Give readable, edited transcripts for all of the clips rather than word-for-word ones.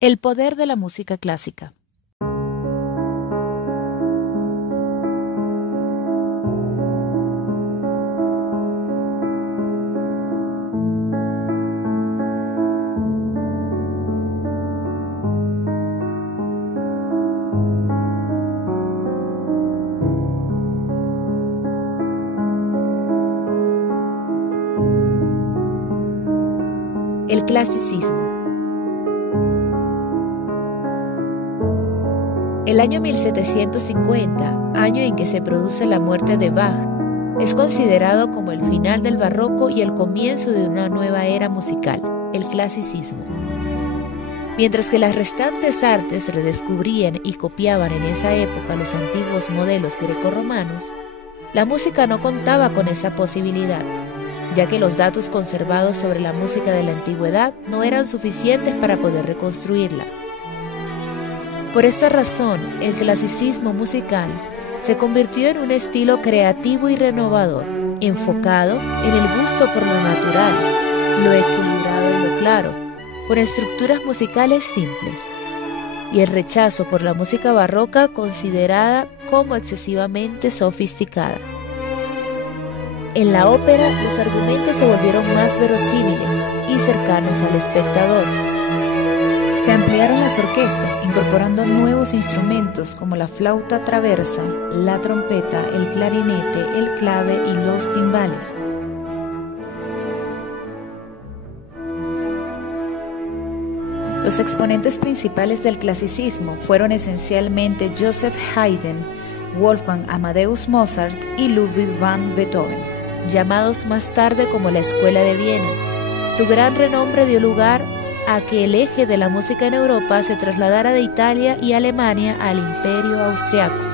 El poder de la música clásica. El clasicismo. El año 1750, año en que se produce la muerte de Bach, es considerado como el final del barroco y el comienzo de una nueva era musical, el clasicismo. Mientras que las restantes artes redescubrían y copiaban en esa época los antiguos modelos grecorromanos, la música no contaba con esa posibilidad, ya que los datos conservados sobre la música de la antigüedad no eran suficientes para poder reconstruirla. Por esta razón, el clasicismo musical se convirtió en un estilo creativo y renovador, enfocado en el gusto por lo natural, lo equilibrado y lo claro, con estructuras musicales simples, y el rechazo por la música barroca considerada como excesivamente sofisticada. En la ópera, los argumentos se volvieron más verosímiles y cercanos al espectador. Se ampliaron las orquestas, incorporando nuevos instrumentos como la flauta traversa, la trompeta, el clarinete, el clave y los timbales. Los exponentes principales del clasicismo fueron esencialmente Joseph Haydn, Wolfgang Amadeus Mozart y Ludwig van Beethoven, llamados más tarde como la Escuela de Viena. Su gran renombre dio lugar a que el eje de la música en Europa se trasladara de Italia y Alemania al Imperio Austriaco.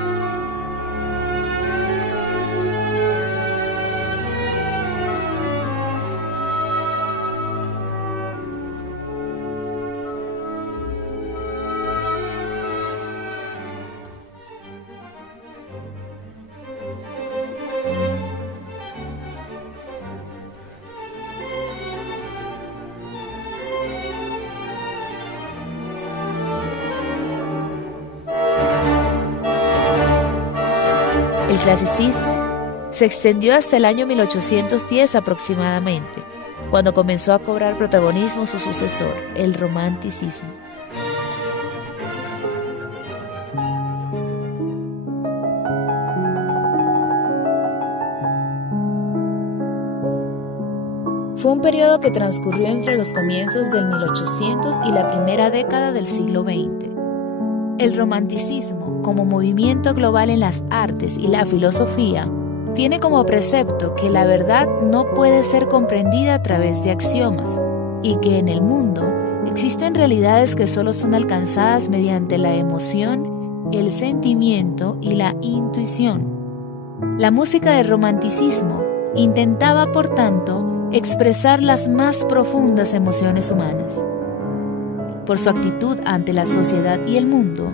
El clasicismo se extendió hasta el año 1810 aproximadamente, cuando comenzó a cobrar protagonismo su sucesor, el romanticismo. Fue un periodo que transcurrió entre los comienzos del 1800 y la primera década del siglo XX. El romanticismo, como movimiento global en las artes y la filosofía, tiene como precepto que la verdad no puede ser comprendida a través de axiomas y que en el mundo existen realidades que solo son alcanzadas mediante la emoción, el sentimiento y la intuición. La música del romanticismo intentaba, por tanto, expresar las más profundas emociones humanas. Por su actitud ante la sociedad y el mundo,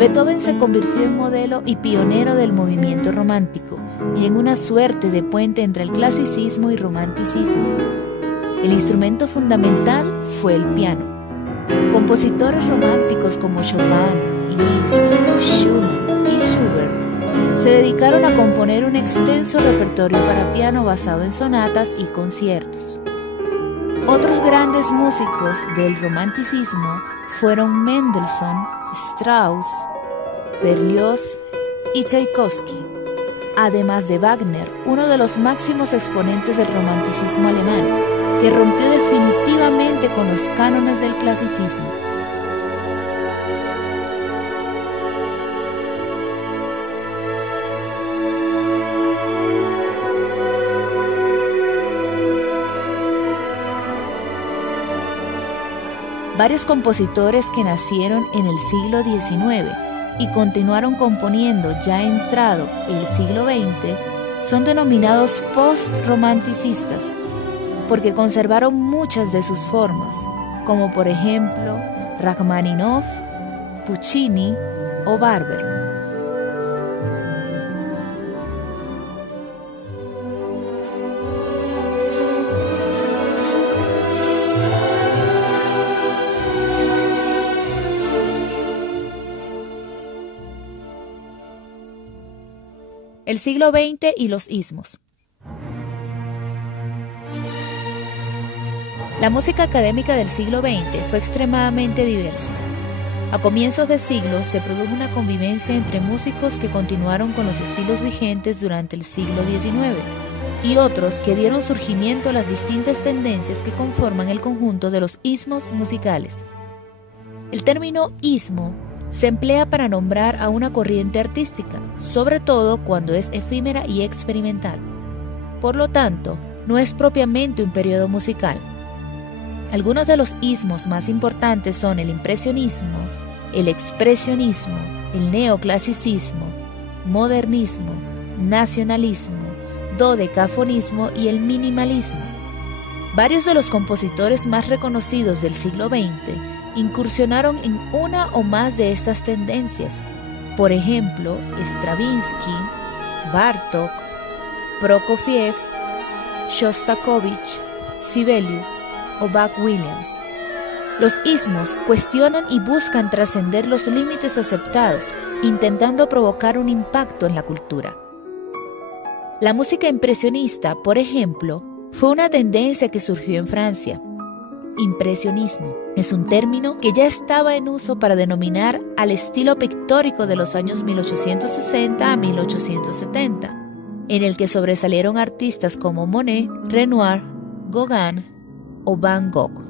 Beethoven se convirtió en modelo y pionero del movimiento romántico y en una suerte de puente entre el clasicismo y romanticismo. El instrumento fundamental fue el piano. Compositores románticos como Chopin, Liszt, Schumann y Schubert se dedicaron a componer un extenso repertorio para piano basado en sonatas y conciertos. Otros grandes músicos del romanticismo fueron Mendelssohn, Strauss, Berlioz y Tchaikovsky, además de Wagner, uno de los máximos exponentes del romanticismo alemán, que rompió definitivamente con los cánones del clasicismo. Varios compositores que nacieron en el siglo XIX y continuaron componiendo ya entrado el siglo XX son denominados post-romanticistas, porque conservaron muchas de sus formas, como por ejemplo Rachmaninoff, Puccini o Barber. El siglo XX y los ismos. La música académica del siglo XX fue extremadamente diversa. A comienzos de siglo se produjo una convivencia entre músicos que continuaron con los estilos vigentes durante el siglo XIX y otros que dieron surgimiento a las distintas tendencias que conforman el conjunto de los ismos musicales. El término ismo se emplea para nombrar a una corriente artística, sobre todo cuando es efímera y experimental. Por lo tanto, no es propiamente un periodo musical. Algunos de los ismos más importantes son el impresionismo, el expresionismo, el neoclasicismo, modernismo, nacionalismo, dodecafonismo y el minimalismo. Varios de los compositores más reconocidos del siglo XX incursionaron en una o más de estas tendencias. Por ejemplo, Stravinsky, Bartók, Prokofiev, Shostakovich, Sibelius o Bach-Williams. Los ismos cuestionan y buscan trascender los límites aceptados, intentando provocar un impacto en la cultura. La música impresionista, por ejemplo, fue una tendencia que surgió en Francia. Impresionismo es un término que ya estaba en uso para denominar al estilo pictórico de los años 1860 a 1870, en el que sobresalieron artistas como Monet, Renoir, Gauguin o Van Gogh.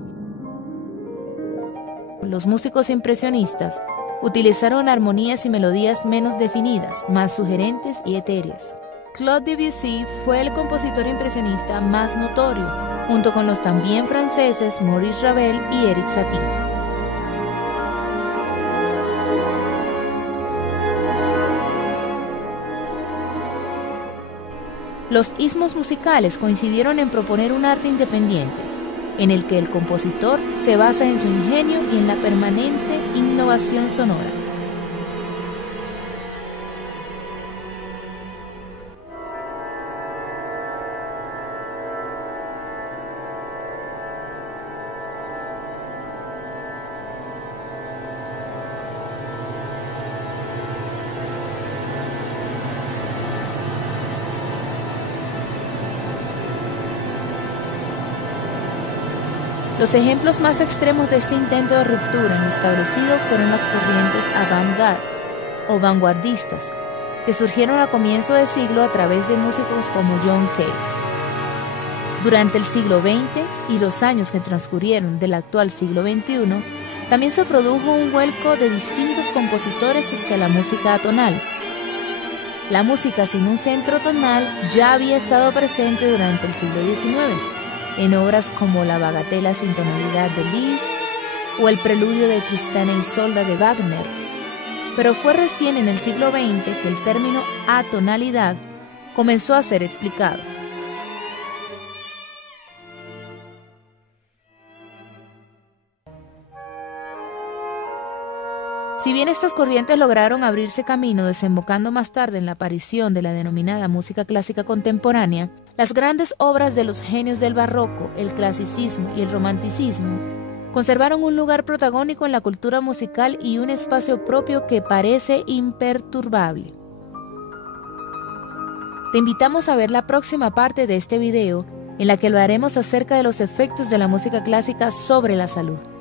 Los músicos impresionistas utilizaron armonías y melodías menos definidas, más sugerentes y etéreas. Claude Debussy fue el compositor impresionista más notorio, junto con los también franceses Maurice Ravel y Erik Satie. Los ismos musicales coincidieron en proponer un arte independiente, en el que el compositor se basa en su ingenio y en la permanente innovación sonora. Los ejemplos más extremos de este intento de ruptura en lo establecido fueron las corrientes avant-garde o vanguardistas, que surgieron a comienzo de siglo a través de músicos como John Cage. Durante el siglo XX y los años que transcurrieron del actual siglo XXI, también se produjo un vuelco de distintos compositores hacia la música atonal. La música sin un centro tonal ya había estado presente durante el siglo XIX, en obras como la Bagatela sin tonalidad de Liszt o el Preludio de Tristán e Isolda de Wagner, pero fue recién en el siglo XX que el término atonalidad comenzó a ser explicado. Si bien estas corrientes lograron abrirse camino desembocando más tarde en la aparición de la denominada música clásica contemporánea, las grandes obras de los genios del barroco, el clasicismo y el romanticismo conservaron un lugar protagónico en la cultura musical y un espacio propio que parece imperturbable. Te invitamos a ver la próxima parte de este video, en la que hablaremos acerca de los efectos de la música clásica sobre la salud.